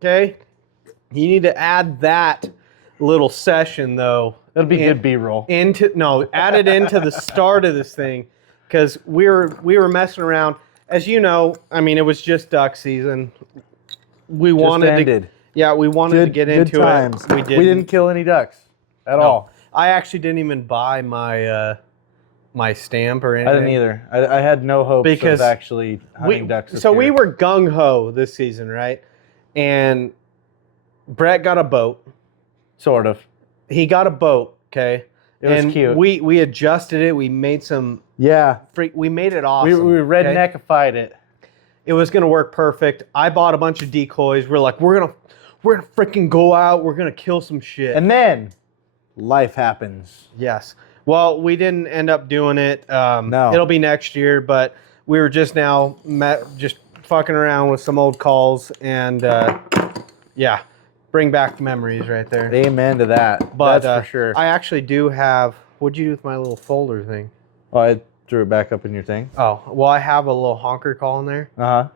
Okay, you need to add that little session though. It'll be good B-roll. Add it into the start of this thing, because we were messing around. As you know, I mean, it was just duck season. We wanted to get into times. it. We didn't kill any ducks at all. I actually didn't even buy my my stamp or anything. I didn't either. I had no hopes of actually hunting ducks. So we were gung ho this season, right? And Brett got a boat. Sort of. He got a boat. Okay. It was cute. We adjusted it. We made some. Yeah. We made it awesome. We redneckified it. It was gonna work perfect. I bought a bunch of decoys. We're like, we're gonna freaking go out. We're gonna kill some shit. And then life happens. Yes. Well, we didn't end up doing it. No. It'll be next year, but we were just just fucking around with some old calls, and yeah, bring back memories right there. Amen to that. But that's for sure. I actually do have. What'd you do with my little folder thing? Oh, I threw it back up in your thing. Oh, well, I have a little honker call in there. Uh-huh.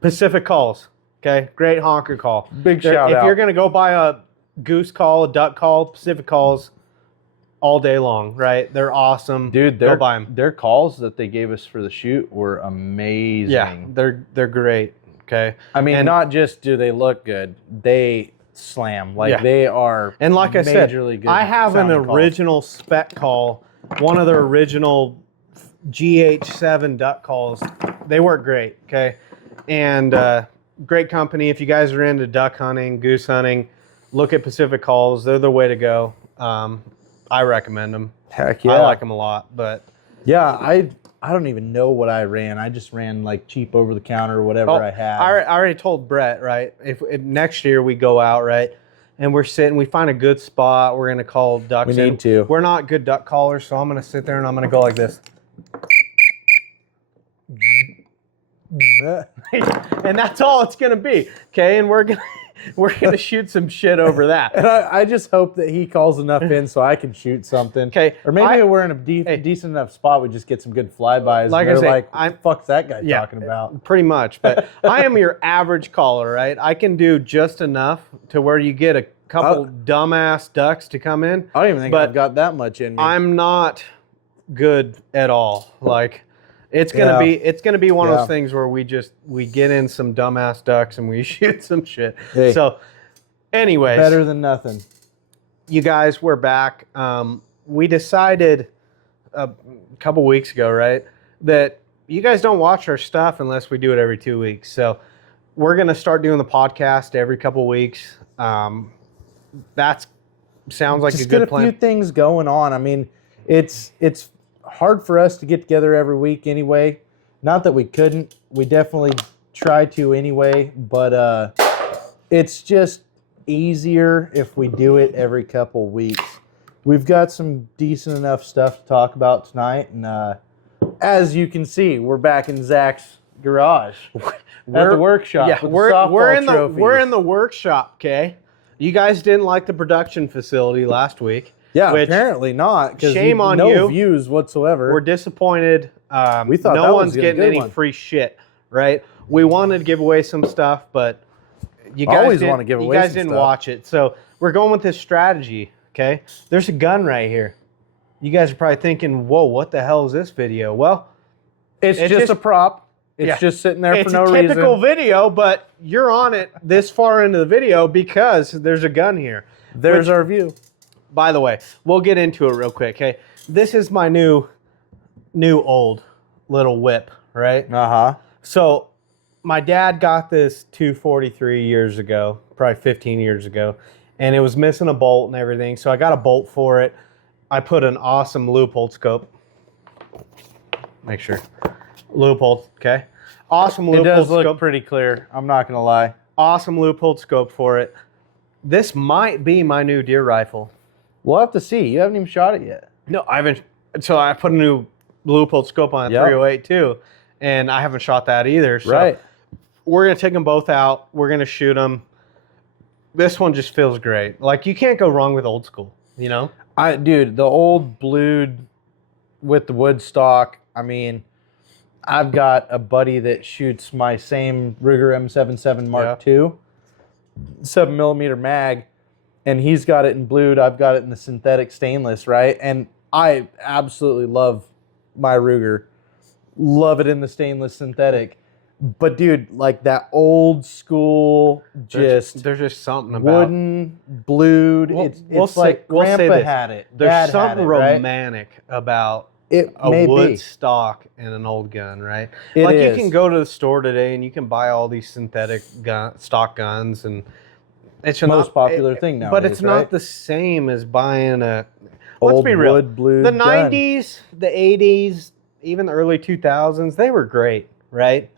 Pacific Calls. Okay, great honker call. Big shout out. If you're gonna go buy a goose call, a duck call, Pacific Calls, all day long, right? They're awesome. Dude, go buy them. Their calls that they gave us for the shoot were amazing. Yeah, they're great. Okay. I mean, not just do they look good, they slam. Like they are. And like I said, good. I have an original spec call, one of their original GH7 duck calls. They work great. Okay, and great company. If you guys are into duck hunting, goose hunting, look at Pacific Calls. They're the way to go. I recommend them. Heck yeah. I like them a lot, but yeah, I don't even know what I ran. I just ran like cheap over the counter or whatever I had. I already told Brett, right? If next year we go out, right, and we're sitting, we find a good spot, we're gonna call ducks. We need to. We're not good duck callers, so I'm gonna sit there and I'm gonna go like this, and that's all it's gonna be. Okay, and we're gonna shoot some shit over that. And I just hope that he calls enough in so I can shoot something. Okay. Or maybe we're in a decent enough spot, we just get some good flybys. Like and I say, like, what the fuck's that guy talking about? Pretty much. But I am your average caller, right? I can do just enough to where you get a couple dumbass ducks to come in. I don't even think I've got that much in me. I'm not good at all. Like, it's gonna be one of those things where we get in some dumbass ducks and we shoot some shit. Hey, so, anyways, better than nothing. You guys, we're back. We decided a couple weeks ago, right, that you guys don't watch our stuff unless we do it every 2 weeks. So we're gonna start doing the podcast every couple weeks. That sounds like just a good plan. plan. A few things going on. I mean, it's hard for us to get together every week anyway. Not that we couldn't. We definitely try to anyway, but it's just easier if we do it every couple weeks. We've got some decent enough stuff to talk about tonight, and as you can see, we're back in Zach's garage at the workshop. Yeah, with we're in trophies. the workshop. Okay, you guys didn't like the production facility last week. Yeah, apparently not. Shame on no you. No views whatsoever. We're disappointed. We thought no one's getting any free shit, right? We wanted to give away some stuff, but you guys didn't watch it. So we're going with this strategy, okay? There's a gun right here. You guys are probably thinking, whoa, what the hell is this video? Well, it's just a prop. It's just sitting there for no reason. It's a typical video, but you're on it this far into the video because there's a gun here. There's our view. By the way, we'll get into it real quick, okay? This is my new old little whip, right? Uh-huh. So my dad got this 243 years ago, probably 15 years ago, and it was missing a bolt and everything. So I got a bolt for it. I put an awesome Leupold scope. Make sure. Leupold, okay? Awesome Leupold scope. It does look pretty clear. I'm not going to lie. Awesome Leupold scope for it. This might be my new deer rifle. We'll have to see. You haven't even shot it yet. No, I haven't. So I put a new Leupold scope on a 308 too, and I haven't shot that either. So we're going to take them both out. We're going to shoot them. This one just feels great. Like, you can't go wrong with old school, you know? Dude, the old blued with the wood stock, I mean, I've got a buddy that shoots my same Ruger M77 Mark II. 7mm mag, and he's got it in blued. I've got it in the synthetic stainless, right? And I absolutely love my Ruger. Love it in the stainless synthetic. But dude, like that old school, There's just something about wooden, blued. It's like Grandpa had it. There's Dad something had it, right? romantic about It a may wood be. stock and an old gun, right? It like is. you can go to the store today and you can buy all these synthetic stock guns, and it's Most popular thing But nowadays, it's not right? the same as buying a. Let's Old be real. wood blued The gun. 90s, the 80s, even the early 2000s, they were great, right?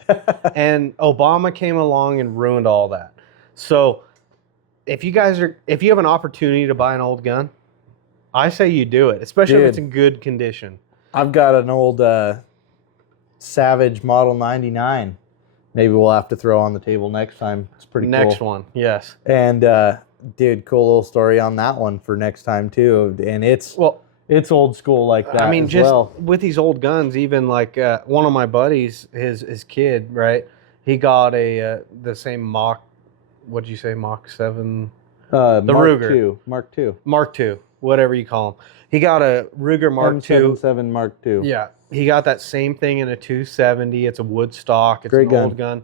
And Obama came along and ruined all that. So if you have an opportunity to buy an old gun, I say you do it, especially if Dude. it's in good condition. I've got an old Savage Model 99. Maybe we'll have to throw on the table next time. It's pretty Next cool. one, yes. And dude, cool little story on that one for next time too. And it's old school like that. I mean, as just well. with these old guns, even like one of my buddies, his kid, right? He got the same Mach. What'd you say, Mach 7? Mark Ruger. II. Mark II. Mark II, whatever you call them. He got a Ruger Mark II. M77 Mark II. Yeah, he got that same thing in a 270. It's a wood stock. It's Great an gun. old gun.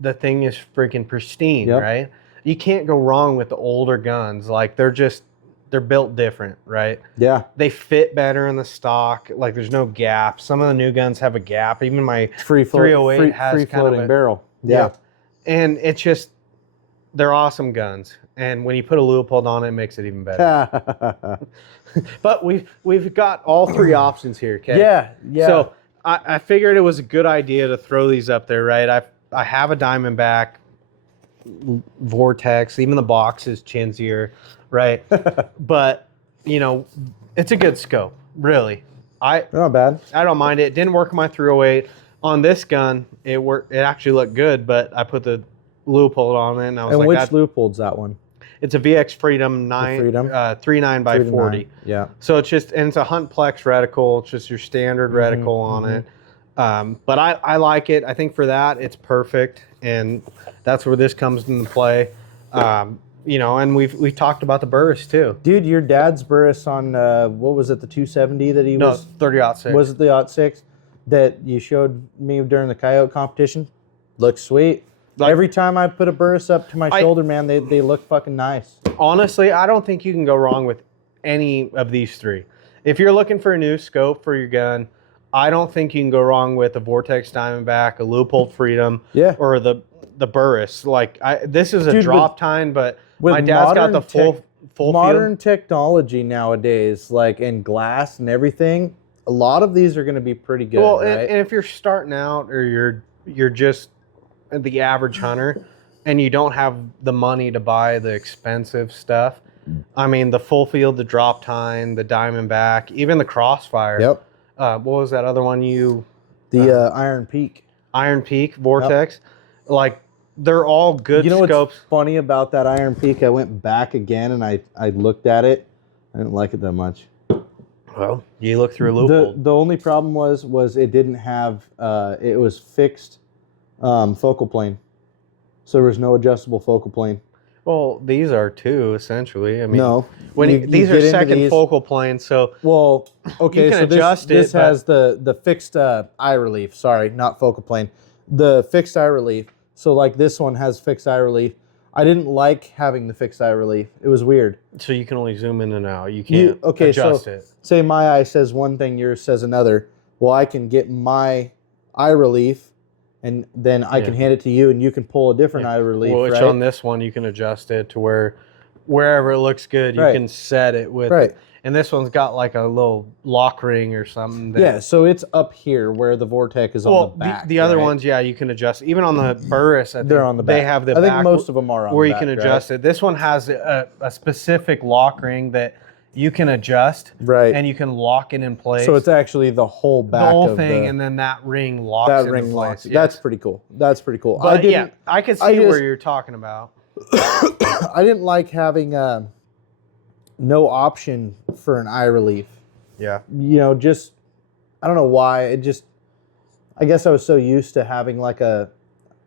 The thing is freaking pristine, Yep. right? You can't go wrong with the older guns. Like they're built different, right? Yeah. They fit better in the stock. Like there's no gap. Some of the new guns have a gap. Even my Free 308 has free kind of floating a- barrel. Yeah. and it's just they're awesome guns. And when you put a Leupold on it, it makes it even better. But we've got all three options here. Okay. Yeah. Yeah. So I figured it was a good idea to throw these up there, right? I have a Diamondback Vortex. Even the box is chintzier, right? But you know, it's a good scope, really. They're not bad. I don't mind it. It didn't work on my 308. On this gun, it worked. It actually looked good, but I put the Leupold on it, and I was And like, which that, Leupold's that one? it's a VX Freedom 9, Freedom? 39 by 3 to 40. 9. Yeah. So it's just, and it's a Huntplex reticle. It's just your standard reticle on it. But I like it. I think for that, it's perfect. And that's where this comes into play. You know, and we've talked about the Burris too. Dude, your dad's Burris on, what was it, the 270 that he No, was? 30-06. Was it the .6 that you showed me during the coyote competition? Looks sweet. Like- Every time I put a Burris up to my shoulder, man, they look fucking nice. Honestly, I don't think you can go wrong with any of these three. If you're looking for a new scope for your gun, I don't think you can go wrong with a Vortex Diamondback, a Leupold Freedom, Yeah. or the Burris. Like this is a Dude, drop time, but with my dad's got the modern full Modern field. technology nowadays, like in glass and everything, a lot of these are going to be pretty good, Well, right? and if you're starting out or you're just the average hunter and you don't have the money to buy the expensive stuff, I mean the full field, the drop time, the Diamondback, even the Crossfire. Yep. What was that other one? The Iron Peak. Iron Peak Vortex. Like they're all good You know scopes. what's funny about that Iron Peak? I went back again and I looked at it. I didn't like it that much. Well, you look through a Leupold. The only problem was it didn't have it was fixed focal plane, so there was no adjustable focal plane. Well, these are too essentially. I mean, No, when you these get are into second these- focal plane, so Well, okay, You can so adjust this it, but- has the fixed eye relief. Sorry, not focal plane. The fixed eye relief. So like this one has fixed eye relief. I didn't like having the fixed eye relief. It was weird. so you can only zoom in and out. You can't Okay, adjust so it. say my eye says one thing, yours says another. Well, I can get my eye relief, and then I can Yeah. hand it to you, and you can pull a different Yeah. eye relief, Well, which right? on this one you can adjust it to wherever it looks good, you Right. can set it with Right. it. And this one's got like a little lock ring or something. That, Yeah, so it's up here where the Vortex is on Well, the back. the other right? ones, yeah, you can adjust. Even on the Burris, I think They're on the back. They have the I think back most of them are on where the you back, can right? adjust it. This one has a specific lock ring that you can adjust, Right. and you can lock it in place. So it's actually the whole the back whole of thing, the, and then that ring locks that into ring place. locks. Yes. That's pretty cool. That's pretty cool. But I didn't. yeah, I could see I just- where you're talking about. I didn't like having no option for an eye relief. Yeah. You know, just I don't know why. It just I guess I was so used to having like a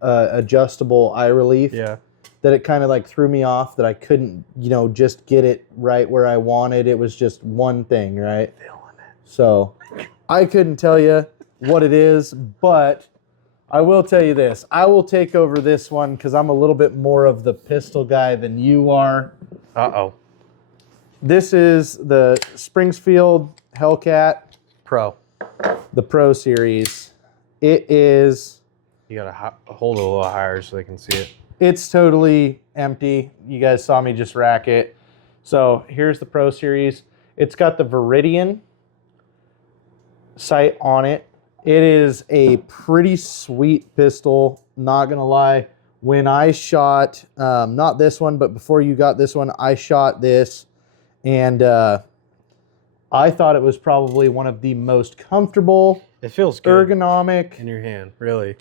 adjustable eye relief Yeah. that it kind of like threw me off that I couldn't, just get it right where I wanted. It was just one thing, right? So I couldn't tell you what it is, but I will tell you this. I will take over this one because I'm a little bit more of the pistol guy than you are. Uh-oh. This is the Springfield Hellcat Pro. the Pro Series. It is... You got to hold it a little higher so they can see it. It's totally empty. You guys saw me just rack it. So here's the Pro Series. It's got the Viridian sight on it. It is a pretty sweet pistol, not going to lie. When I shot, not this one, but before you got this one, I shot this. And I thought it was probably one of the most comfortable, It feels good ergonomic. in your hand, really.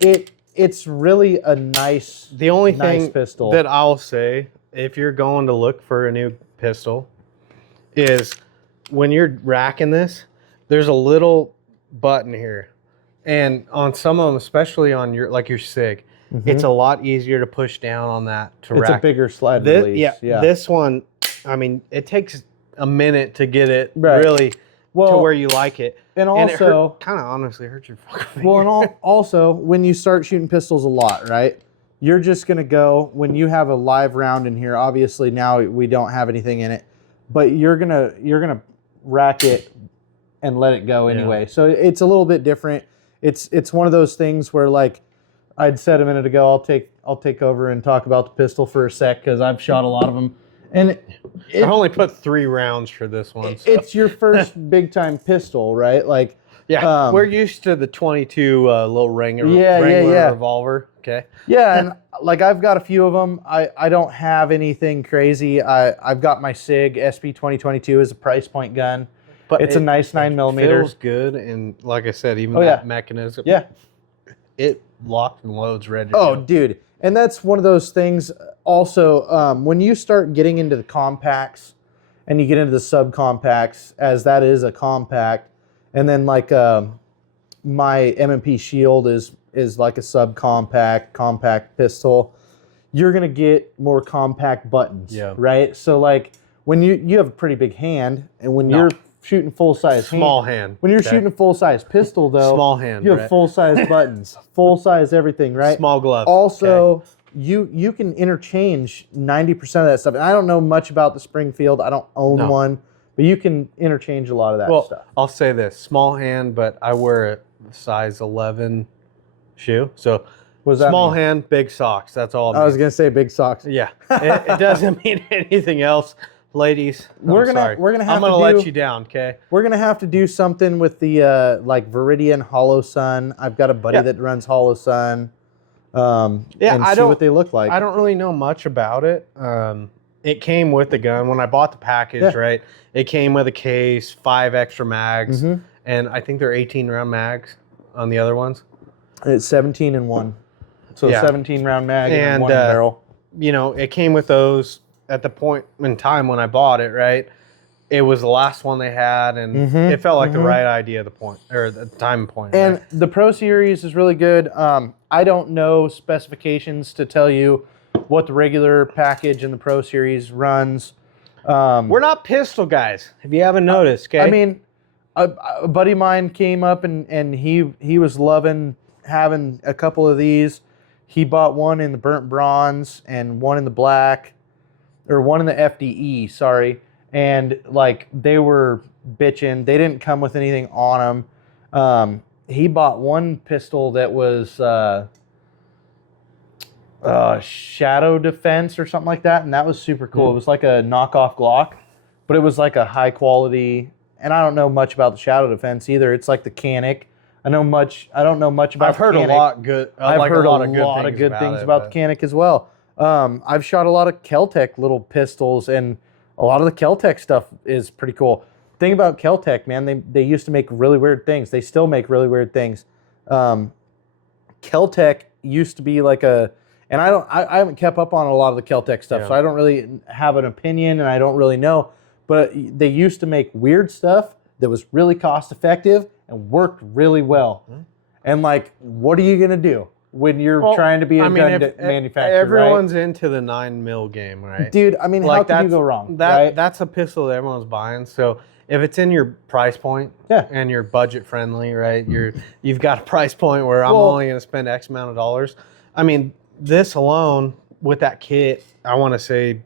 It's really a nice, The only nice thing pistol that I'll say, if you're going to look for a new pistol, is when you're racking this, there's a little button here. And on some of them, especially on your SIG, it's a lot easier to push down on that to It's rack. a bigger slide This, release. Yeah. This one, I mean, it takes a minute to get it Right. really to Well, where you like it. and And it also, kind of honestly hurts your fucking finger. well, and also, when you start shooting pistols a lot, right? You're just gonna go when you have a live round in here. Obviously, now we don't have anything in it, but you're gonna rack it and let it go anyway. Yeah. So it's a little bit different. It's one of those things where, like I'd said a minute ago, I'll take over and talk about the pistol for a sec because I've shot a lot of them, and I only put 3 rounds for this one. So. it's your first big time pistol, right? Like, Yeah, we're used to the 22 little Wrangler yeah. revolver. Okay. yeah, and like I've got a few of them. I don't have anything crazy. I've got my SIG SP 2022 as a price point gun. But It's a nice 9mm. Feels good, and like I said, even Oh, that yeah. mechanism. Yeah. It locked and loads ready. to Oh, go. dude. And that's one of those things. Also, when you start getting into the compacts and you get into the subcompacts, as that is a compact, and then like my M&P Shield is like a subcompact compact pistol, you're gonna get more compact buttons. Yeah. Right. So like when you have a pretty big hand, and when you're shooting full size Small hand. when you're okay? shooting a full size pistol though, Small hand, you have right? full size buttons, full size everything, right? Small glove. Also, you can interchange 90% of that stuff. And I don't know much about the Springfield. I don't own No. one, but you can interchange a lot of that Well, stuff. I'll say this: small hand, but I wear a size 11 shoe. So What does that small mean? hand, big socks. That's all. It I was means. gonna say big socks. Yeah, it doesn't mean anything else, ladies. We're I'm gonna- sorry. we're gonna have I'm gonna to let do- you down. Okay. We're gonna have to do something with the like Viridian Hollow Sun. I've got a buddy Yeah. that runs Hollow Sun. Yeah, and I see don't- what they look like. I don't really know much about it. It came with the gun when I bought the package. Yeah. Right, it came with a case, 5 extra mags, Mhm. and I think they're 18 round mags on the other ones. It's 17 and 1, so Yeah. 17 round mag and, And, one barrel. You know, it came with those at the point in time when I bought it. Right, it was the last one they had, and Mhm, it felt like the mhm. right idea at the point or the time point. And right? the Pro Series is really good. I don't know specifications to tell you what the regular package in the Pro Series runs. We're not pistol guys, if you haven't noticed. Okay, I mean, a buddy of mine came up and he was loving having a couple of these. He bought one in the burnt bronze and one in the black, or one in the FDE, sorry. And like they were bitching. They didn't come with anything on them. He bought one pistol that was Shadow Defense or something like that, and that was super cool. It was like a knockoff Glock, but it was like a high quality. And I don't know much about the Shadow Defense either. It's like the Canic. I don't know much about. I've heard the a Canic. lot good. I've like heard a lot of good things it, about but- the Canic as well. I've shot a lot of Keltec little pistols, and a lot of the Keltec stuff is pretty cool. Thing about Keltec, man, they used to make really weird things. They still make really weird things. Keltec used to be like a, and I haven't kept up on a lot of the Keltec stuff, Yeah. so I don't really have an opinion, and I don't really know. But they used to make weird stuff that was really cost effective and worked really well. And like, what are you gonna do? when you're Well, trying to be a I mean, gun if manufacturer, everyone's into the 9 mil game, right? right? Dude, I mean, how Like can you that's go wrong? that right? that's a pistol that everyone's buying. So if it's in your price point, Yeah. and you're budget friendly, right? You've got a price point where I'm Well- only going to spend X amount of dollars. I mean, this alone with that kit, I want to say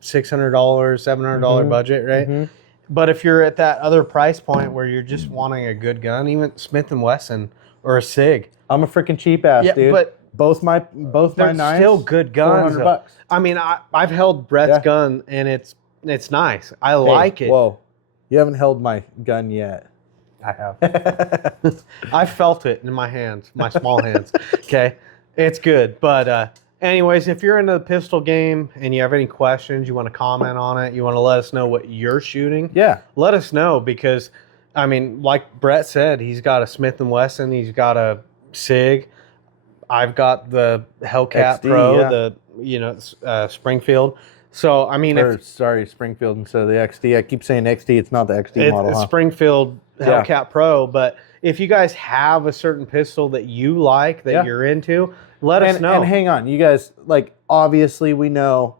$600, $700 Mhm. budget, right? Mhm. But if you're at that other price point where you're just wanting a good gun, even Smith and Wesson or a Sig, I'm a freaking cheap ass, yeah, dude. but both my they're knives, still good guns. $400 though. bucks. I mean, I've held Brett's Yeah. gun and it's nice. I like it. Whoa, you haven't held my gun yet. I have. I felt it in my hands, my small hands. Okay, it's good. But anyways, if you're into the pistol game and you have any questions, you want to comment on it, you want to let us know what you're shooting. Yeah. Let us know because, I mean, like Brett said, he's got a Smith and Wesson, he's got a Sig. I've got the Hellcat XD, Pro, yeah. the Springfield. So I mean, Or, sorry, Springfield instead of the XD. I keep saying XD. It's not the XD model. it's Huh? Springfield Yeah. Hellcat Pro, but if you guys have a certain pistol that you like, that Yeah. you're into, let us know. And hang on, you guys. Like, obviously, we know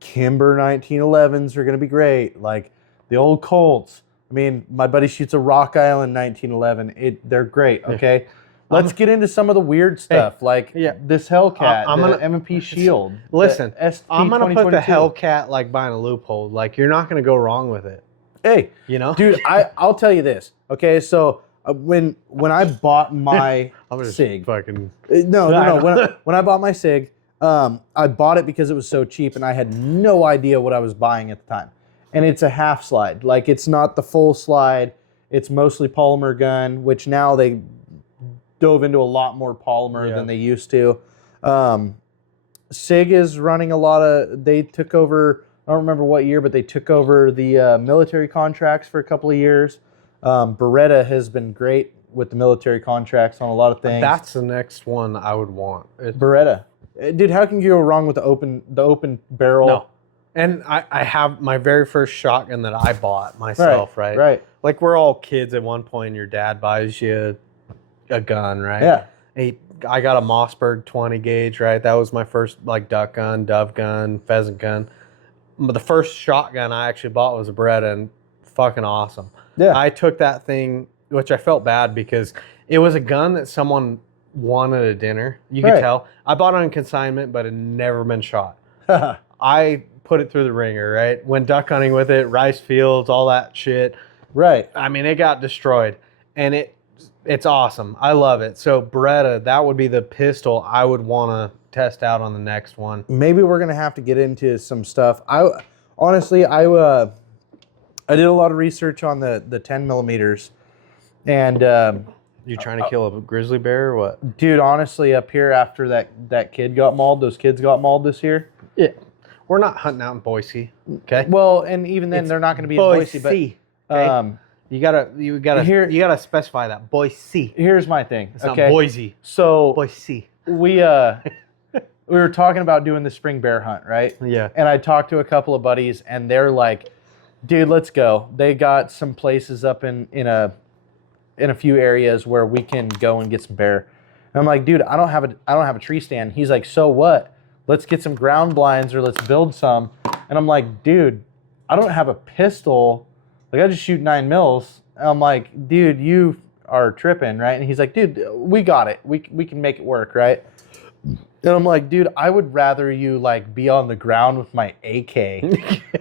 Kimber 1911s are going to be great. Like the old Colts. I mean, my buddy shoots a Rock Island 1911. They're great. Okay. Let's get into some of the weird stuff, like yeah. this Hellcat, I'm the gonna- M&P Shield. Listen, the ST I'm gonna put the 2022. Hellcat like behind a loophole. Like you're not gonna go wrong with it. Hey, You know, dude, I'll tell you this. Okay, so when I bought my I'm just Sig, fucking. no. I know. When I bought my Sig, I bought it because it was so cheap, and I had no idea what I was buying at the time. And it's a half slide, like it's not the full slide. It's mostly polymer gun, which now they dove into a lot more polymer Yeah. than they used to. Sig is running a lot of. They took over. I don't remember what year, but they took over the military contracts for a couple of years. Beretta has been great with the military contracts on a lot of things. That's the next one I would want. Beretta, dude. How can you go wrong with the open barrel? No. And I have my very first shotgun that I bought myself, right? Right. Like we're all kids at one point. Your dad buys you a gun, right? Yeah. I got a Mossberg 20 gauge, right? That was my first like duck gun, dove gun, pheasant gun. But the first shotgun I actually bought was a Beretta, and fucking awesome. Yeah. I took that thing, which I felt bad because it was a gun that someone won at a dinner. You could Right. tell. I bought it on consignment, but it had never been shot. I put it through the ringer, right? Went duck hunting with it, rice fields, all that shit. Right. I mean, it got destroyed, and it's awesome. I love it. So Beretta, that would be the pistol I would want to test out on the next one. Maybe we're gonna have to get into some stuff. Honestly, I did a lot of research on the 10 millimeters, and You trying to kill a grizzly bear or what? dude, honestly, up here after that kid got mauled, those kids got mauled this year. Yeah, we're not hunting out in Boise. Okay, Well, and even then, It's they're not going to be in Boise. But okay? You gotta Here- specify that Boise. here's my thing. It's Okay, not Boise. so Boise. we were talking about doing the spring bear hunt, right? Yeah. And I talked to a couple of buddies, and they're like, "Dude, let's go." They got some places up in a few areas where we can go and get some bear. And I'm like, "Dude, I don't have a tree stand." He's like, "So what? Let's get some ground blinds or let's build some." And I'm like, "Dude, I don't have a pistol. Like, I just shoot 9 mils." And I'm like, "Dude, you are tripping, right?" And he's like, "Dude, we got it. We can make it work, right?" And I'm like, "Dude, I would rather you like be on the ground with my AK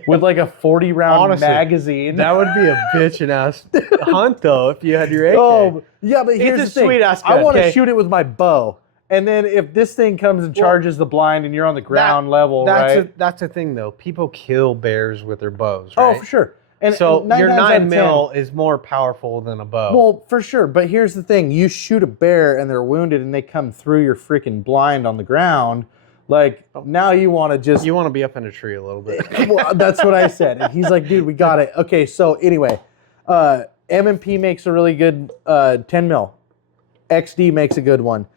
with like a 40 round Honestly, magazine." That would be a bitchin' ass hunt though if you had your AK. Oh, yeah, but here's a the thing. sweet-ass I gun, want to okay? shoot it with my bow. And then if this thing comes and charges the blind and you're on the ground level, right? That's the thing though. People kill bears with their bows, Oh, right? for sure. And So nine your times out of 9 mil is more powerful than a bow. 10 well, for sure. But here's the thing. You shoot a bear and they're wounded and they come through your freaking blind on the ground. Like, now you want to just... you want to be up in a tree a little bit. Well, that's what I said. And he's like, "Dude, we got it." Okay, so anyway, M&P makes a really good 10 mil. XD makes a good one.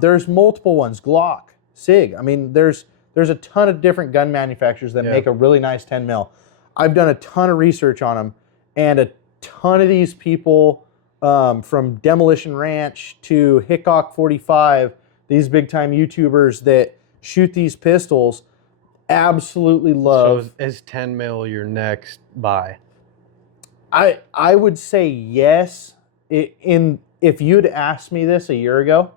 There's multiple ones. Glock, SIG. I mean, there's a ton of different gun manufacturers that Yeah. make a really nice 10 mil. I've done a ton of research on them, and a ton of these people, from Demolition Ranch to Hickok 45, these big time YouTubers that shoot these pistols absolutely love. So is 10 mil your next buy? I would say yes. If you'd asked me this a year ago,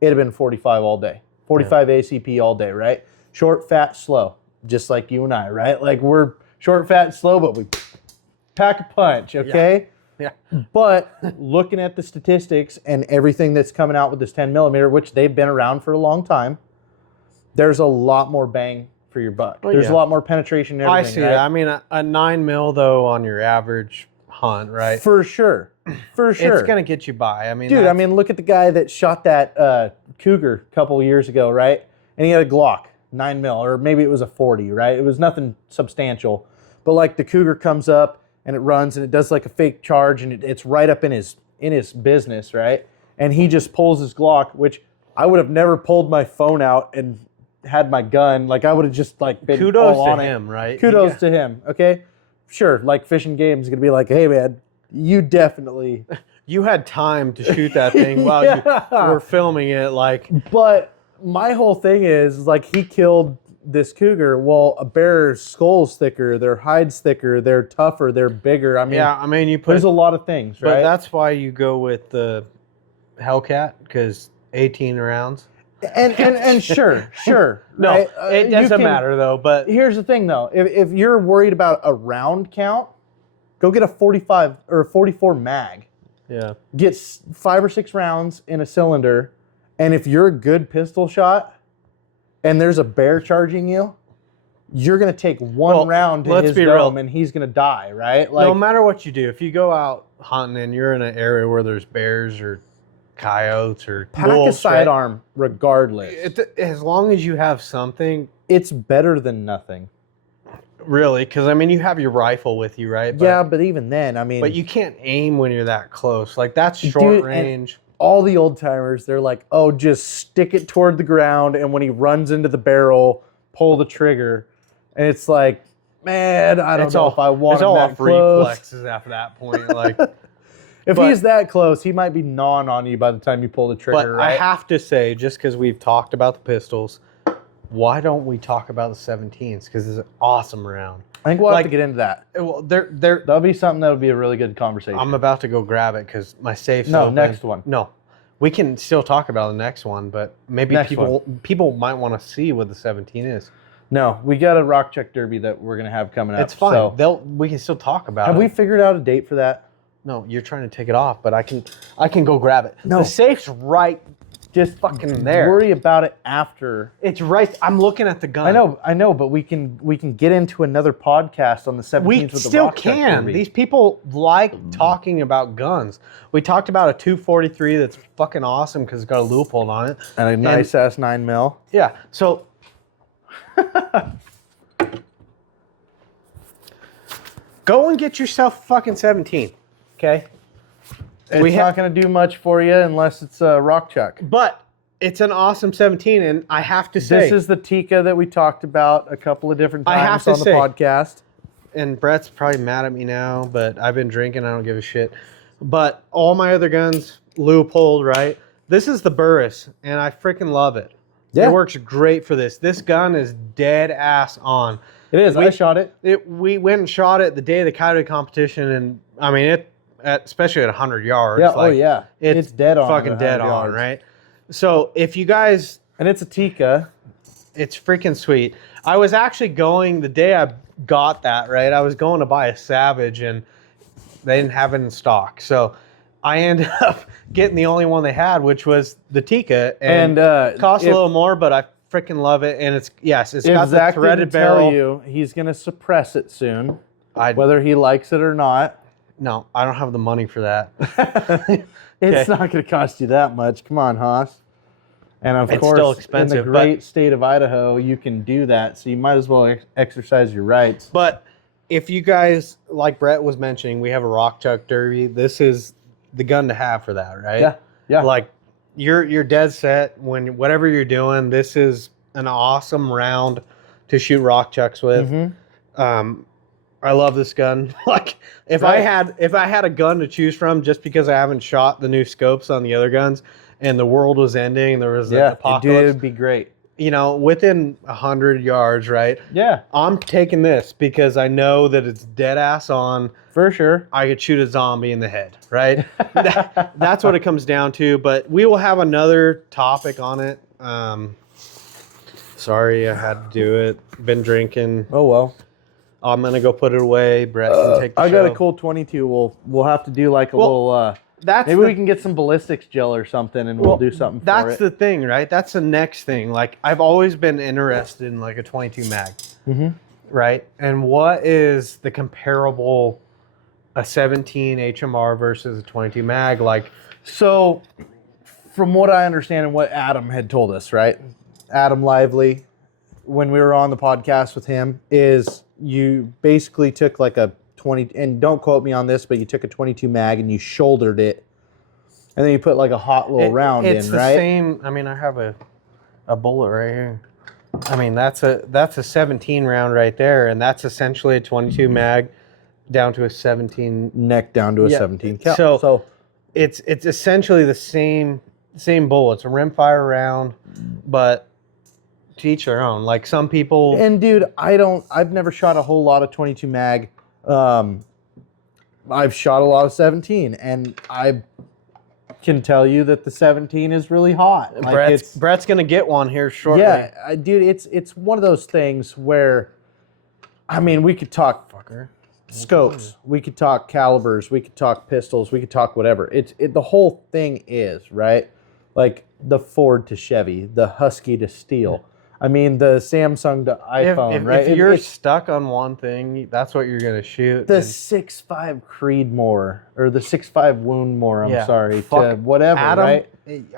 it'd have been 45 all day. 45 ACP all day, right? Short, fat, slow. Just like you and I, right? Like we're short, fat, slow, but we pack a punch, okay? Yeah. But looking at the statistics and everything that's coming out with this 10 millimeter, which they've been around for a long time, there's a lot more bang for your buck. Well, There's yeah. a lot more penetration and I everything. see right? that. I mean, a 9 mil though on your average hunt, right? For sure. For sure. It's gonna get you by. I mean, Dude, I mean, look at the guy that shot that cougar a couple years ago, right? And he had a Glock 9 mil, or maybe it was a 40, right? It was nothing substantial, but like the cougar comes up and it runs and it does like a fake charge and it's right up in his business, right? And he just pulls his Glock, which I would have never pulled my phone out and had my gun. Like I would have just like been kudos all to on it. him, right? Kudos to him. Okay, sure. Like Fish and Game is gonna be like, hey man, you definitely. You had time to shoot that thing while you were filming it. Like, But my whole thing is like he killed this cougar. Well, a bear's skull's thicker, their hide's thicker, they're tougher, they're bigger. I mean, yeah, I mean, you put, there's a lot of things, but right? that's why you go with the Hellcat because 18 rounds. And sure, No, right? it You doesn't can- matter though. But Here's the thing though, if you're worried about a round count, go get a 45 or a 44 mag. yeah, Get 5 or 6 rounds in a cylinder, and if you're a good pistol shot and there's a bear charging you, you're gonna take one Well, round to let's his be dome real. and he's gonna die, right? no matter what you do, if you go out hunting and you're in an area where there's bears or coyotes or pack wolves, a sidearm regardless. as long as you have something, It's better than nothing. really, because I mean, you have your rifle with you, right? But, Yeah, but even then, I mean, but you can't aim when you're that close. Like that's Dude, short and- range. all the old timers, they're like, oh, just stick it toward the ground, and when he runs into the barrel, pull the trigger. And it's like, man, I don't know if I want it's him all that off close. reflexes after that point. Like, If but- he's that close, he might be gnawing on you by the time you pull the but trigger, I right? have to say, just because we've talked about the pistols, why don't we talk about the 17s? Because it's an awesome round. I think we'll have like- to get into that. Well, they're. That'll be something that'll be a really good conversation. I'm about to go grab it because my safe's No, open. next one. No, we can still talk about the next one, but maybe Next people might want to see what the 17 is. No, we got a Rock Chuck Derby that we're going to have coming up. It's fine. So, We can still talk about have it. we figured out a date for that? No, you're trying to take it off, but I can go grab it. No. The safe's right. Just fucking there. Worry about it after. It's right. I'm looking at the gun. I know, but we can get into another podcast on the 17th We with the still Rock Chuck can. Derby. These people like talking about guns. We talked about a 243 that's fucking awesome because it's got a Leupold on it. and a nice ass 9 mil. Yeah. So go and get yourself a fucking 17. Okay. It's not going to do much for you unless it's a Rock Chuck. But it's an awesome 17, and I have to say, This is the Tika that we talked about a couple of different I have times to on the say- podcast. and Brett's probably mad at me now, but I've been drinking. I don't give a shit. But all my other guns, Leupold, right? This is the Burris, and I freaking love it. Yeah. It works great for this. This gun is dead ass on. It is. I shot it. We went and shot it the day of the coyote competition, and I mean especially at 100 yards. Yeah. like, oh yeah. It's dead on. fucking at dead 100 on, yards. right? So if you guys, And it's a Tika. it's freaking sweet. I was actually going the day I got that, right? I was going to buy a Savage, and they didn't have it in stock, so I ended up getting the only one they had, which was the Tika, and And cost a if- little more, but I freaking love it, and it's If got Zach the threaded didn't tell barrel. you, he's going to suppress it soon, I whether he likes it or not. no, I don't have the money for that. It's not going to cost you that much. Come on, Haas. And of It's course, still expensive, in the but- great state of Idaho, you can do that. So you might as well exercise your rights. But if you guys, like Brett was mentioning, we have a Rock Chuck Derby. This is the gun to have for that, right? Yeah, yeah. Like you're dead set when whatever you're doing. This is an awesome round to shoot Rock Chucks with. Mhm. I love this gun. Like if Right. I had a gun to choose from, just because I haven't shot the new scopes on the other guns, and the world was ending, there was an Yeah, dude, apocalypse, it'd be great. you know, within 100 yards, right? Yeah, I'm taking this because I know that it's dead ass on. for sure. I could shoot a zombie in the head, right? That's what it comes down to. But we will have another topic on it. Sorry, I had to do it. Been drinking. Oh well. I'm gonna go put it away. Brett can take the I show. got a cool 22. We'll have to do like a Well, little. That's Maybe the, we can get some ballistics gel or something, and we'll do something for That's it. the thing, right? That's the next thing. Like I've always been interested in like a 22 mag, right? And what is the comparable a 17 HMR versus a 22 mag? Like, So, from what I understand and what Adam had told us, right? Adam Lively, when we were on the podcast with him, is you basically took like a 20, and don't quote me on this, but you took a 22 mag and you shouldered it, and then you put like a hot little round it's in, the right? same. I mean, I have a bullet right here. I mean, that's a 17 round right there, and that's essentially a 22 mag down to a 17. Neck down to a Yeah, 17 cal. so it's essentially the same bullet. It's a rimfire round, but to each their own. Like some people, And dude, I've never shot a whole lot of 22 mag. I've shot a lot of 17, and I can tell you that the 17 is really hot. Like Brett's gonna get one here shortly. yeah, dude, it's one of those things where, I mean, we could talk Fucker. scopes, we could talk calibers, we could talk pistols, we could talk whatever. The whole thing is right, like the Ford to Chevy, the Husky to Steel. I mean, the Samsung to iPhone, if, right? If you're It's stuck on one thing, that's what you're gonna shoot. the and 6.5 Creedmoor or the 6.5 Woundmore, I'm Yeah, sorry, fuck to whatever, Adam, right?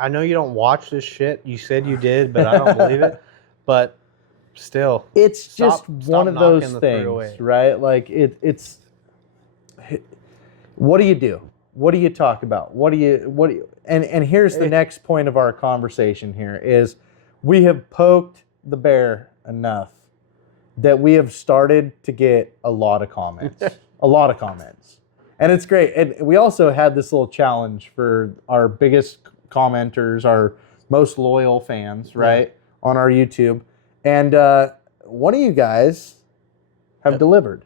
I know you don't watch this shit. You said you did, but I don't believe it. But still, It's Stop- just stop one of those knocking the things, 308. right? Like it's what do you do? What do you talk about? What do you and here's the next point of our conversation here is we have poked the bear enough that we have started to get a lot of comments. A lot of comments. And it's great. And we also had this little challenge for our biggest commenters, our most loyal fans, right? On our YouTube. And one of you guys have delivered.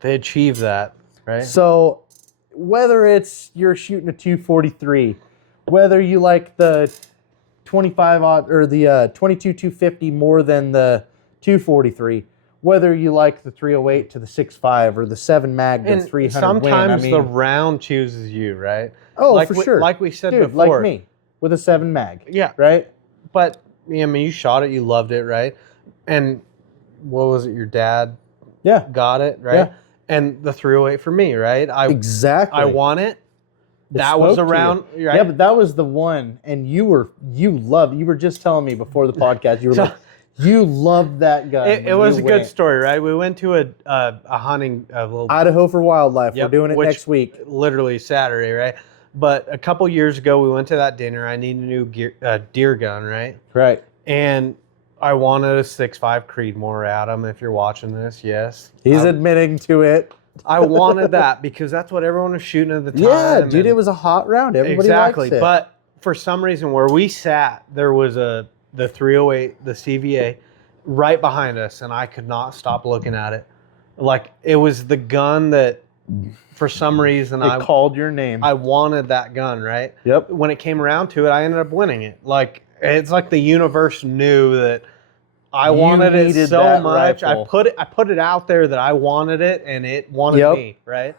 they achieve that, right? So whether it's you're shooting a 243, whether you like the 25 or the 22 250 more than the 243, whether you like the 308 to the 6.5 or the 7 mag to And 300 sometimes win. the round chooses you, right? oh, like for we, sure. Like we said Dude, before. like me with a 7 mag, Yeah, right? but I mean, you shot it, you loved it, right? And what was it? Your dad Yeah, got it, right? Yeah. And the 308 for me, right? exactly. I won it. It That was spoke to around, you. right? Yeah, but that was the one, and you were just telling me before the podcast, you were So- like, you loved that gun. It when was you a good went. story, right? We went to a hunting, a little, Idaho for Wildlife. Yep, We're doing it which- next week. literally Saturday, right? But a couple years ago, we went to that dinner. I needed a new deer gun, right? Right. And I wanted a 6.5 Creedmoor, Adam. If you're watching this, yes. He's admitting to it. I wanted that because that's what everyone was shooting at the time. Yeah, dude, and- it was a hot round. Everybody exactly. likes it. But for some reason, where we sat, there was the 308, the CVA, right behind us, and I could not stop looking at it. Like it was the gun that, for some reason, it called your name. I wanted that gun, right? Yep. When it came around to it, I ended up winning it. Like it's like the universe knew that I You wanted it needed so that much. rifle. I put it out there that I wanted it, and it wanted Yep. me, right?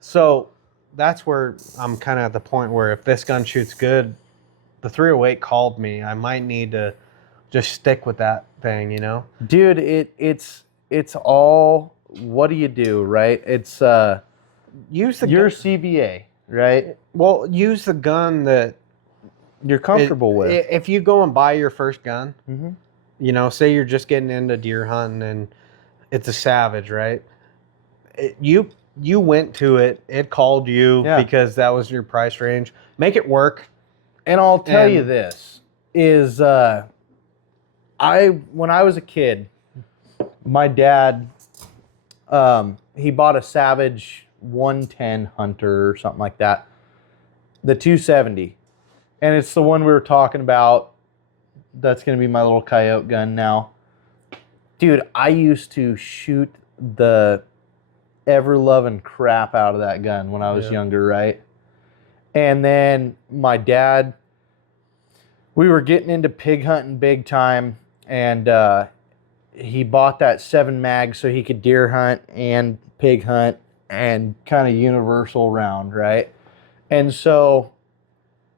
So that's where I'm kind of at the point where if this gun shoots good, the 308 called me. I might need to just stick with that thing, you know? Dude, it's all what do you do, right? It's Use the your gun. CVA, right? Well, use the gun that You're comfortable with. If you go and buy your first gun, Mhm. you know, say you're just getting into deer hunting and it's a Savage, right? You went to it. It called you Yeah. because that was your price range. Make it work. And I'll tell you And- this is when I was a kid, my dad he bought a Savage 110 Hunter or something like that. The 270. and it's the one we were talking about. That's going to be my little coyote gun now. Dude, I used to shoot the ever-loving crap out of that gun when I was younger, right? And then my dad, we were getting into pig hunting big time, and he bought that 7 mag so he could deer hunt and pig hunt and kind of universal round, right? And so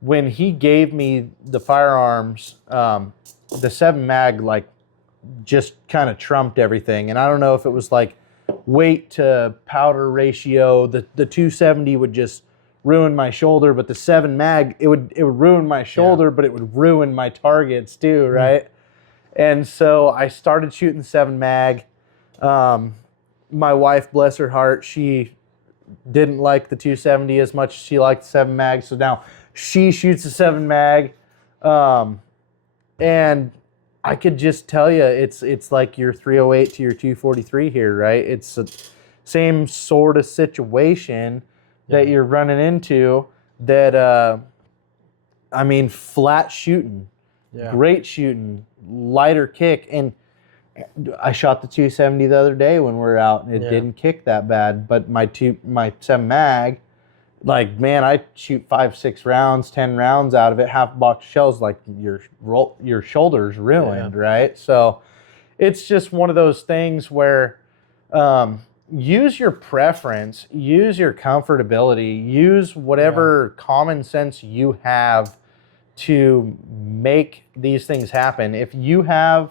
when he gave me the firearms, the 7 mag like just kind of trumped everything. And I don't know if it was like weight to powder ratio. The 270 would just ruin my shoulder, but the 7 mag, it would ruin my shoulder, but it would ruin my targets too, right? And so I started shooting 7 mag. My wife, bless her heart, she didn't like the 270 as much as she liked the 7 mag, so now she shoots the 7 mag. And I could just tell you, it's like your 308 to your 243 here, right? It's the same sort of situation that you're running into that, I mean, flat shooting, great shooting, lighter kick. And I shot the 270 the other day when we were out, and it didn't kick that bad. But my 7 mag, like, man, I shoot 5, 6 rounds, 10 rounds out of it, half a box of shells, like your shoulder's ruined, right? So it's just one of those things where use your preference, use your comfortability, use whatever common sense you have to make these things happen. If you have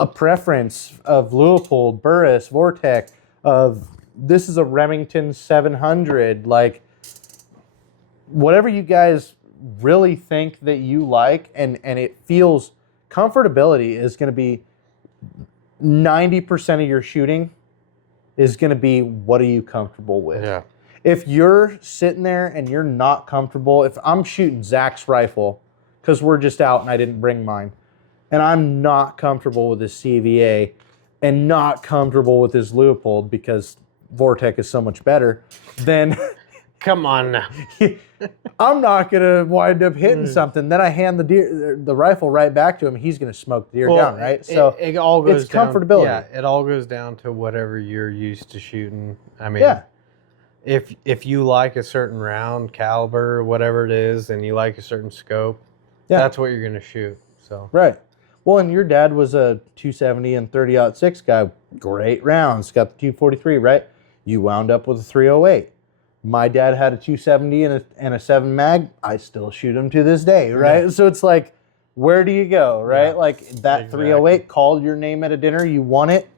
a preference of Leupold, Burris, Vortec, of this is a Remington 700, like whatever you guys really think that you like, and it feels, comfortability is going to be 90% of your shooting is going to be what are you comfortable with. Yeah. If you're sitting there and you're not comfortable, if I'm shooting Zach's rifle because we're just out and I didn't bring mine, and I'm not comfortable with his CVA and not comfortable with his Leupold because Vortec is so much better, then Come on now. I'm not gonna wind up hitting something. Then I hand the rifle right back to him. He's gonna smoke the deer down, right? So it all goes it's down, comfortability. Yeah, it all goes down to whatever you're used to shooting. I mean, if you like a certain round caliber, whatever it is, and you like a certain scope, that's what you're gonna shoot. So right. Well, and your dad was a 270 and 30-06 guy. Great rounds. Got the 243, right? You wound up with a 308. My dad had a 270 and a 7 mag. I still shoot him to this day, right? Yeah. So it's like, where do you go, right? Yeah, like that 308 called your name at a dinner, you won it,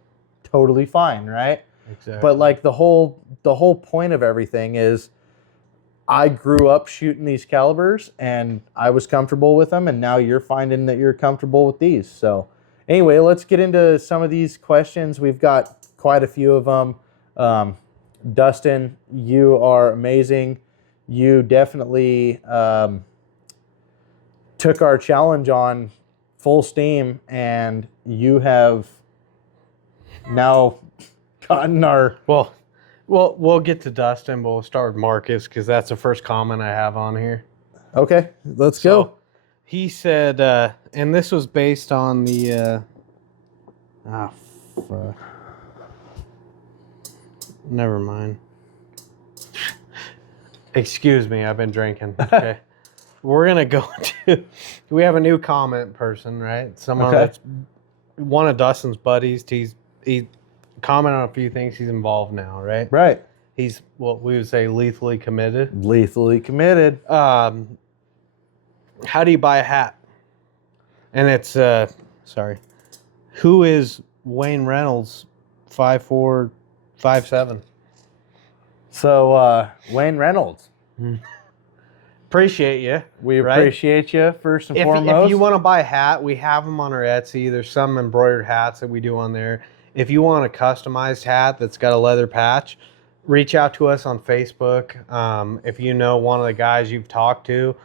totally fine, right? Exactly. But like the whole point of everything is I grew up shooting these calibers and I was comfortable with them, and now you're finding that you're comfortable with these. So anyway, let's get into some of these questions. We've got quite a few of them. Dustin, you are amazing. You definitely took our challenge on full steam, and you have now gotten our... Well, we'll get to Dustin, but we'll start with Marcus because that's the first comment I have on here. Okay, let's go. He said, and this was based on the... Never mind. Excuse me, I've been drinking. Okay. We're going to go to... We have a new comment person, right? Someone that's one of Dustin's buddies. He commented on a few things. He's involved now, right? Right. He's what we would say lethally committed. Lethally committed. How do you buy a hat? And it's, who is Wayne Reynolds 5'4", 5'7"? So, Wayne Reynolds. Appreciate you. We appreciate you, first and foremost. If you want to buy a hat, we have them on our Etsy. There's some embroidered hats that we do on there. If you want a customized hat that's got a leather patch, reach out to us on Facebook. If you know one of the guys you've talked to,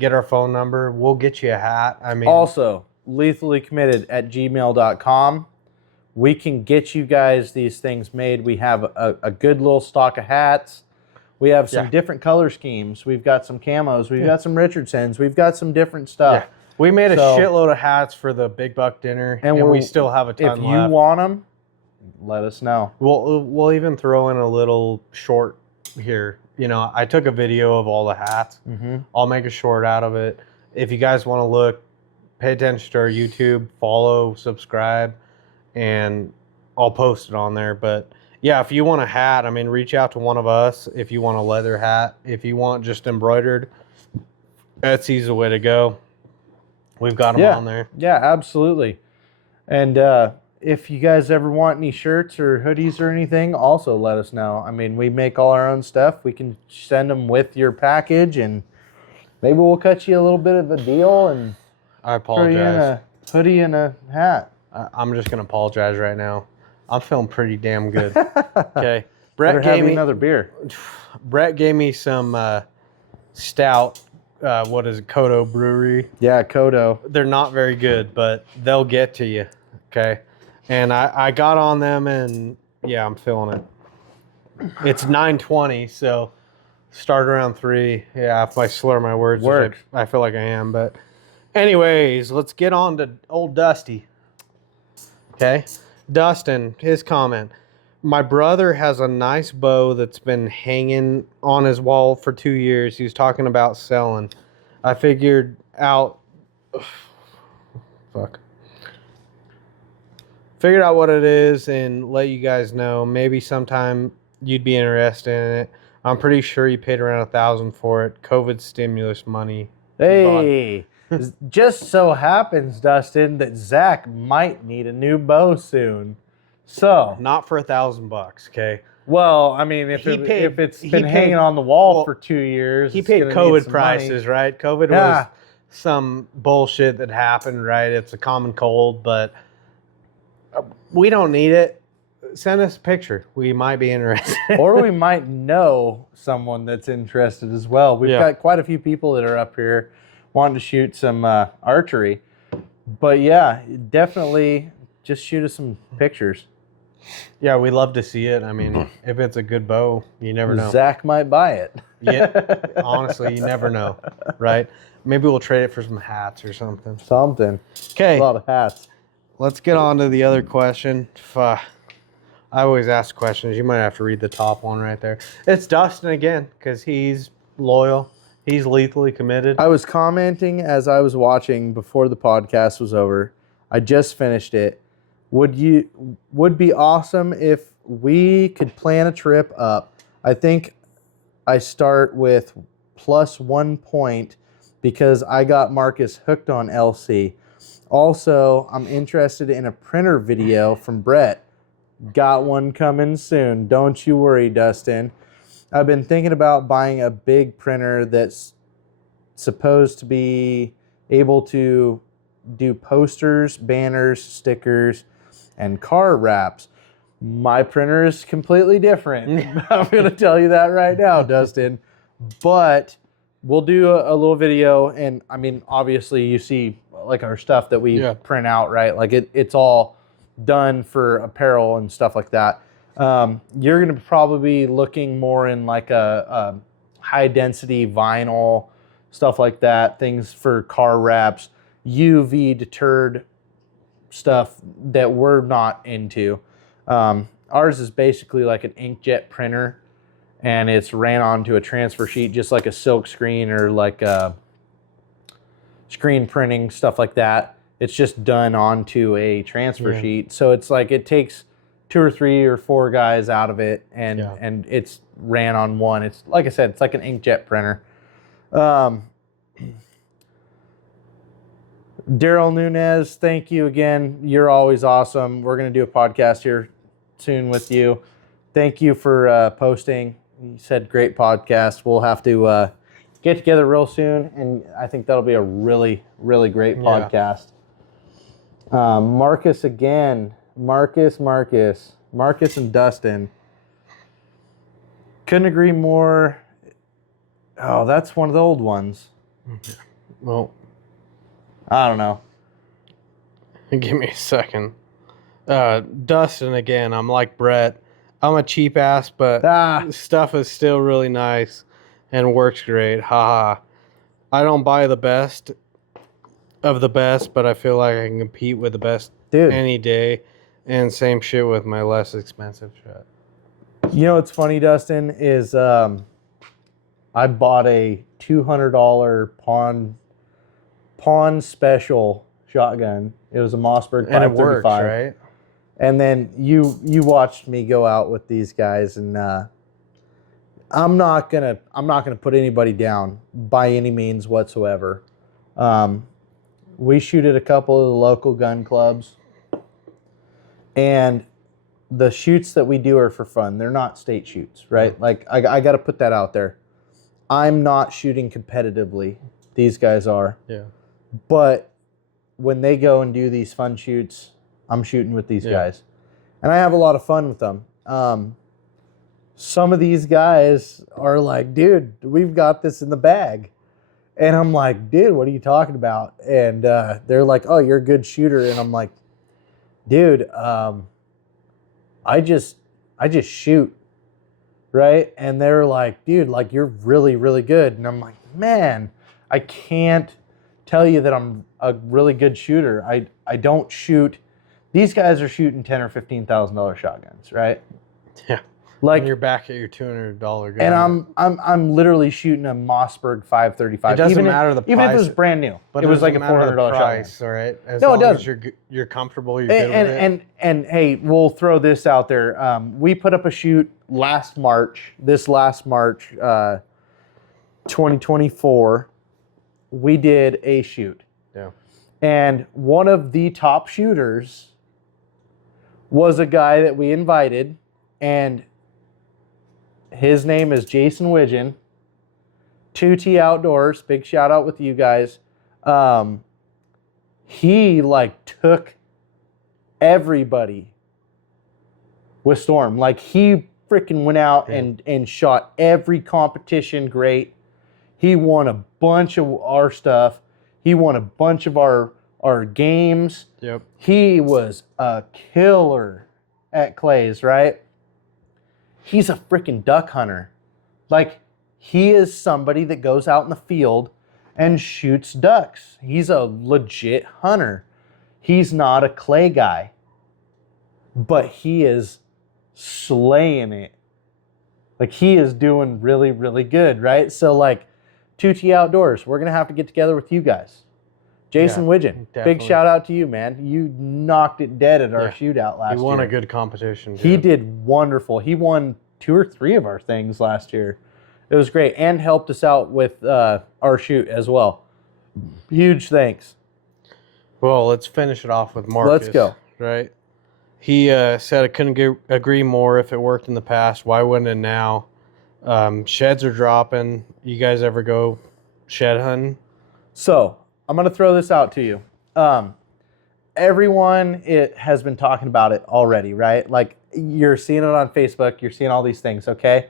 get our phone number. We'll get you a hat. I mean, also, lethallycommitted@gmail.com. We can get you guys these things made. We have a good little stock of hats. We have some Yeah. different color schemes. We've got some camos. We've got some Richardsons. We've got some different stuff. Yeah. We made a So- shitload of hats for the Big Buck dinner, and we still have a ton If you left. want them, let us know. We'll even throw in a little short here. You know, I took a video of all the hats. Mm-hmm. I'll make a short out of it. If you guys want to look, pay attention to our YouTube, follow, subscribe, and I'll post it on there. But yeah, if you want a hat, I mean, reach out to one of us. If you want a leather hat, if you want just embroidered, Etsy's the way to go. We've got them Yeah. on there. Yeah, absolutely. And if you guys ever want any shirts or hoodies or anything, also let us know. I mean, we make all our own stuff. We can send them with your package, and maybe we'll cut you a little bit of a deal and I throw you in apologize. a hoodie and a hat. I'm just gonna apologize right now. I'm feeling pretty damn good. Okay, Better Brett have gave me another beer. some stout. What is it, Kodo Brewery? Yeah, Kodo. They're not very good, but they'll get to you. Okay, and I got on them, and yeah, I'm feeling it. It's 9:20, so start around 3. Yeah, if I slur my words, which Works. I feel like I am. But anyways, let's get on to old Dusty. Okay, Dustin, his comment. My brother has a nice bow that's been hanging on his wall for 2 years. He was talking about selling. I figured out. Fuck. Figured out what it is and let you guys know. Maybe sometime you'd be interested in it. I'm pretty sure you paid around $1,000 for it. COVID stimulus money. Hey, just so happens, Dustin, that Zach might need a new bow soon. So, Not for $1,000, okay? well, I mean, if He it's paid- been he hanging paid- on the wall well, for 2 years, He it's paid gonna need COVID some prices, money. right? COVID Yeah. was some bullshit that happened, right? It's a common cold, but we don't need it. Send us a picture. We might be interested. Or we might know someone that's interested as well. We've Yeah. got quite a few people that are up here wanting to shoot some archery. But yeah, definitely just shoot us some pictures. Yeah, we'd love to see it. I mean, if it's a good bow, you never know. Zach might buy it. Yeah, honestly, you never know, right? Maybe we'll trade it for some hats or something. Something. Okay, A lot of hats. let's get on to the other question. I always ask questions. You might have to read the top one right there. It's Dustin again, because he's loyal. He's lethally committed. I was commenting as I was watching before the podcast was over. I just finished it. Would be awesome if we could plan a trip up. I think I start with plus 1 point because I got Marcus hooked on LC. Also, I'm interested in a printer video from Brett. Got one coming soon. Don't you worry, Dustin. I've been thinking about buying a big printer that's supposed to be able to do posters, banners, stickers, and car wraps. My printer is completely different. I'm going to tell you that right now, Dustin. But we'll do a little video. And I mean, obviously, you see like our stuff that we print out, right? Like it's all done for apparel and stuff like that. You're going to probably be looking more in like a high density vinyl, stuff like that, things for car wraps, UV deterred stuff that we're not into. Ours is basically like an inkjet printer, and it's ran onto a transfer sheet, just like a silk screen or like a screen printing, stuff like that. It's just done onto a transfer sheet. So it's like it takes 2 or 3 or 4 guys out of it, and it's ran on one. It's like I said, it's like an inkjet printer. Daryl Nunez, thank you again. You're always awesome. We're going to do a podcast here soon with you. Thank you for posting. You said great podcast. We'll have to get together real soon, and I think that'll be a really, really great podcast. Marcus again. Marcus and Dustin. Couldn't agree more. Oh, that's one of the old ones. Well, I don't know. give me a second. Dustin again. I'm like Brett. I'm a cheap ass, but Ah, stuff is still really nice and works great. Haha. I don't buy the best of the best, but I feel like I can compete with the best dude. any day. And same shit with my less expensive shit. You know what's funny, Dustin, is I bought a $200 pawn special shotgun. It was a Mossberg 535. And it works, right? And then you watched me go out with these guys, and I'm not gonna put anybody down by any means whatsoever. We shoot at a couple of the local gun clubs, and the shoots that we do are for fun. They're not state shoots, right? Yeah. Like I got to put that out there. I'm not shooting competitively. These guys are. Yeah. But when they go and do these fun shoots, I'm shooting with these guys. And I have a lot of fun with them. Some of these guys are like, dude, we've got this in the bag. And I'm like, dude, what are you talking about? And they're like, oh, you're a good shooter. And I'm like, dude, I just shoot. Right? And they're like, dude, like you're really, really good. And I'm like, man, I can't tell you that I'm a really good shooter. I don't shoot. These guys are shooting $10,000 or $15,000 shotguns, right? Yeah. Like when you're back at your $200 gun. and I'm literally shooting a Mossberg 535. It doesn't matter the price. Even if it was brand new. But it was like a $400 price, shotgun. all right? As No, it long as doesn't. you're comfortable, you're good with it. And hey, we'll throw this out there. We put up a shoot last March, 2024. We did a shoot. Yeah. And one of the top shooters was a guy that we invited, and his name is Jason Widgeon. 2T Outdoors, big shout out with you guys. He like took everybody with Storm. Like he freaking went out and shot every competition great. He won a bunch of our stuff. He won a bunch of our games. Yep. He was a killer at clays, right? He's a freaking duck hunter. Like, he is somebody that goes out in the field and shoots ducks. He's a legit hunter. He's not a clay guy, but he is slaying it. Like, he is doing really, really good, right? So, like, 2T Outdoors, we're going to have to get together with you guys. Jason Widgeon, big shout out to you, man. You knocked it dead at our shootout last year. He won a good competition, too. He did wonderful. He won 2 or 3 of our things last year. It was great, and helped us out with our shoot as well. Huge thanks. Well, let's finish it off with Marcus. Let's go. Right? He said, I couldn't agree more. If it worked in the past, why wouldn't it now? Sheds are dropping. You guys ever go shed hunting? So, I'm going to throw this out to you. Everyone has been talking about it already, right? Like, you're seeing it on Facebook. You're seeing all these things, okay?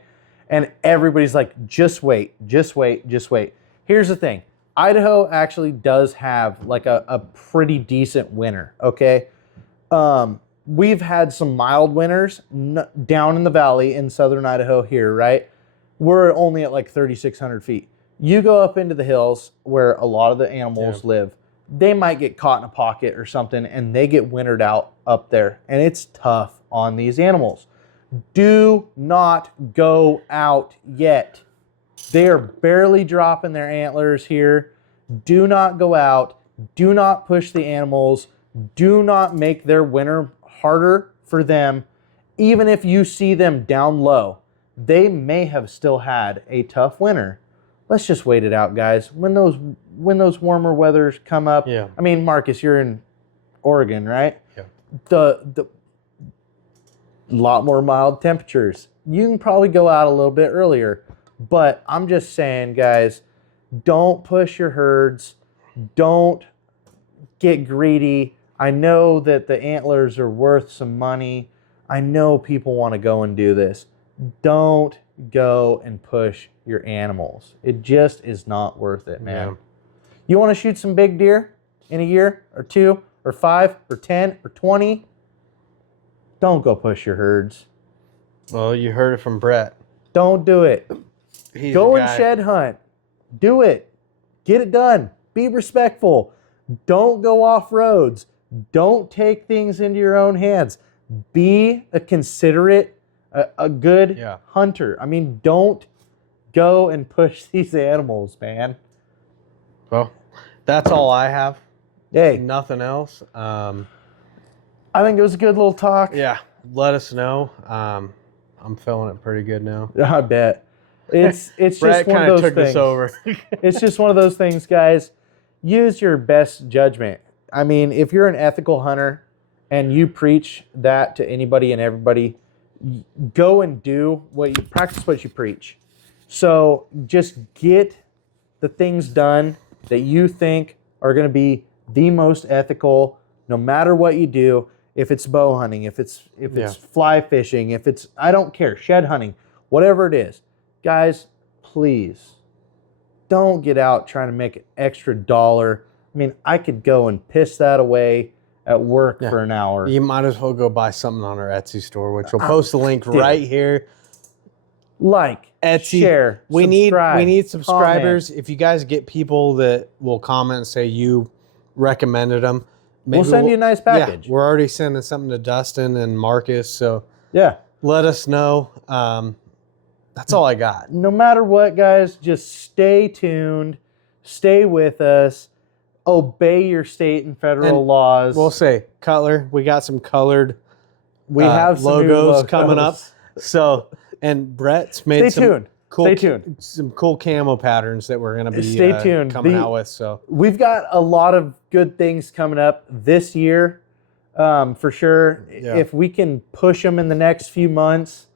And everybody's like, just wait, just wait, just wait. Here's the thing. Idaho actually does have like a pretty decent winter, okay? We've had some mild winters down in the valley in southern Idaho here, right? We're only at like 3,600 feet. You go up into the hills where a lot of the animals live, they might get caught in a pocket or something, and they get wintered out up there, and it's tough on these animals. Do not go out yet. They are barely dropping their antlers here. Do not go out. Do not push the animals. Do not make their winter harder for them. Even if you see them down low, they may have still had a tough winter. Let's just wait it out, guys. When those warmer weathers come up. Yeah. I mean, Marcus, you're in Oregon, right? Yeah. The lot more mild temperatures. You can probably go out a little bit earlier, but I'm just saying, guys, don't push your herds. Don't get greedy. I know that the antlers are worth some money. I know people want to go and do this. Don't go and push your animals. It just is not worth it, man. Yeah. You want to shoot some big deer in a year or 2 or 5 or 10 or 20? Don't go push your herds. Well, you heard it from Brett. Don't do it. He's Go the and guy. shed hunt. Do it. Get it done. Be respectful. Don't go off roads. Don't take things into your own hands. Be a considerate, a good Yeah. hunter. I mean, don't go and push these animals, man. Well, that's all I have. Hey, Nothing else. I think it was a good little talk. Yeah, let us know. I'm feeling it pretty good now. I bet. It's just Brett one of kind of those took things. this over. It's just one of those things, guys. Use your best judgment. I mean, if you're an ethical hunter and you preach that to anybody and everybody, go and do what you practice what you preach. So just get the things done that you think are going to be the most ethical, no matter what you do. If it's bow hunting, if it's fly fishing, if it's, I don't care, shed hunting, whatever it is. Guys, please don't get out trying to make an extra dollar. I mean, I could go and piss that away at work for an hour. You might as well go buy something on our Etsy store, which we'll post the link right here. Like, Etsy. share, We subscribe, need subscribers. comment. If you guys get people that will comment and say you recommended them, We'll send you a nice package. Yeah, we're already sending something to Dustin and Marcus, so Yeah. let us know. That's all I got. No matter what, guys, just stay tuned. Stay with us. Obey your state and federal And laws. We'll say Cutler. We got some colored we have some new logos coming up. logos. So, and Brett's made Stay some tuned. cool, Stay tuned. some cool camo patterns that we're gonna be Stay tuned. coming out with. So We've got a lot of good things coming up this year, for sure. Yeah. If we can push them in the next few months,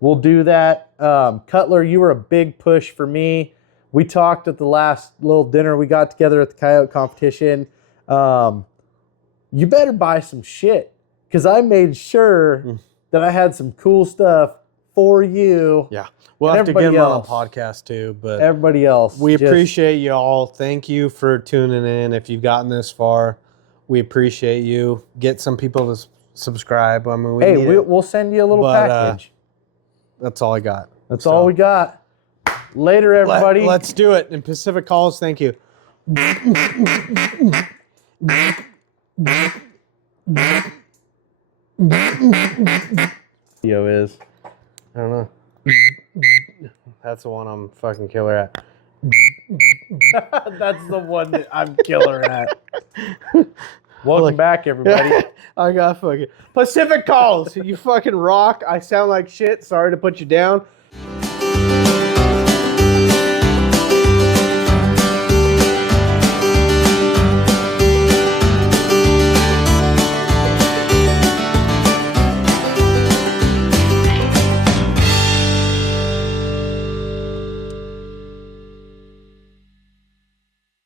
we'll do that. Cutler, you were a big push for me. We talked at the last little dinner we got together at the coyote competition. You better buy some shit, because I made sure that I had some cool stuff for you. yeah, we'll And have to get everybody him on else. a podcast too. But Everybody else. we just- appreciate you all. Thank you for tuning in. If you've gotten this far, we appreciate you. Get some people to subscribe. I mean, we need it. we'll send you a little But, package. That's all I got. That's all we got. Later, everybody. Let's do it. And Pacific Calls, thank you. Video is. I don't know. That's the one I'm fucking killer at. That's the one that I'm killer at. Welcome back, everybody. I got fucking Pacific Calls. You fucking rock. I sound like shit. Sorry to put you down.